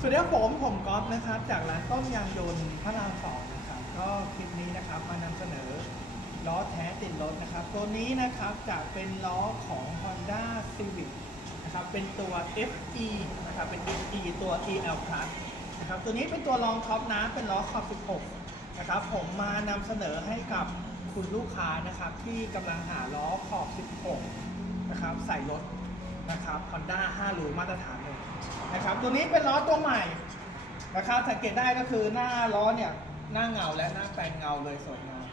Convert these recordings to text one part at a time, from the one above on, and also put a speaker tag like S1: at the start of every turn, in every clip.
S1: สวัสดีครับผมผมก๊อฟนะครับจากร้านต้นยางยนต์พระรามสองนะครับก็คลิปนี้นะครับมานำเสนอล้อแท้ติดรถนะครับ ตัวนี้นะครับจะเป็นล้อของ Honda Civic นะครับเป็นตัว FE นะครับเป็น FE ตัว EL Plus นะครับตัวนี้เป็นตัวรองท็อปนะเป็นล้อขอบ16นะครับผมมานำเสนอให้กับคุณลูกค้านะครับที่กำลังหาล้อขอบ16นะครับใส่รถ นะครับ Honda 5รูมาตรฐานเลยนะครับ ตัวนี้เป็นล้อตัวใหม่นะครับ สังเกตได้ก็คือหน้าล้อเนี่ยหน้าเงาและหน้าแปลงเงาเลยสวยงาม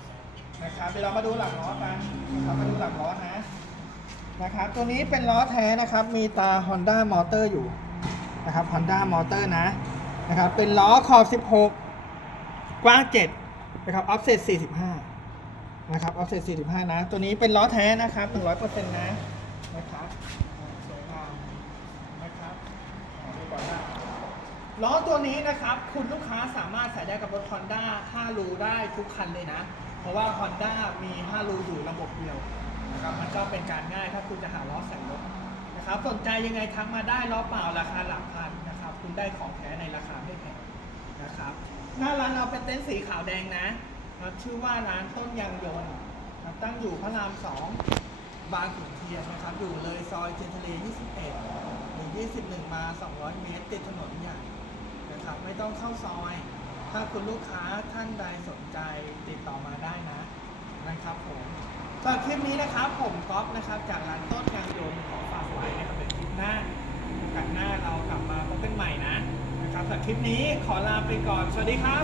S1: นะครับเดี๋ยวเรามาดูหลังล้อกันนะครับมาดูหลังล้อนะนะครับ ตัวนี้เป็นล้อแท้นะครับ มีตา Honda Motor อยู่นะครับ Honda Motor นะนะครับ เป็นล้อขอบ 16 กว้าง 7 นะครับ offset 45 นะครับ offset 45 นะ ตัวนี้เป็นล้อแท้นะครับ 100%นะนะครับอ่าสวยงามนะครับอ่าดูก่อนนะ ล้อตัวนี้นะครับ คุณลูกค้าสามารถใส่ได้กับรถ Honda 5รูได้ทุกคันเลยนะ เพราะว่า Honda มี 5 รูอยู่ระบบเดียวนะครับมันก็เป็นการง่ายถ้าคุณจะหาล้อใส่รถนะครับ สนใจยังไงทักมาได้ล้อเปล่าราคาหลักพันนะครับ คุณได้ของแท้ในราคาไม่แพงนะครับ หน้าร้านเราเป็นเต็นท์สีขาวแดงนะชื่อว่าร้านต้นยางยนต์ตั้งอยู่พระรามสองบางขุนเทียนนะครับ อยู่เลยซอยเทียนทะเล 21 หรือ 21 มา 200 เมตร ติดถนนใหญ่ ไม่ต้องเข้าซอย ถ้าคุณลูกค้าท่านใดสนใจติดต่อมาได้นะนะครับผมสำหรับคลิปนี้นะครับผมก๊อฟนะครับ จากร้านต้นยางยนต์ขอฝากไว้นะครับเป็นคลิปหน้าโอกาสหน้าเรากลับมาพบกันใหม่นะนะครับสำหรับคลิปนี้ขอลาไปก่อนสวัสดีครับ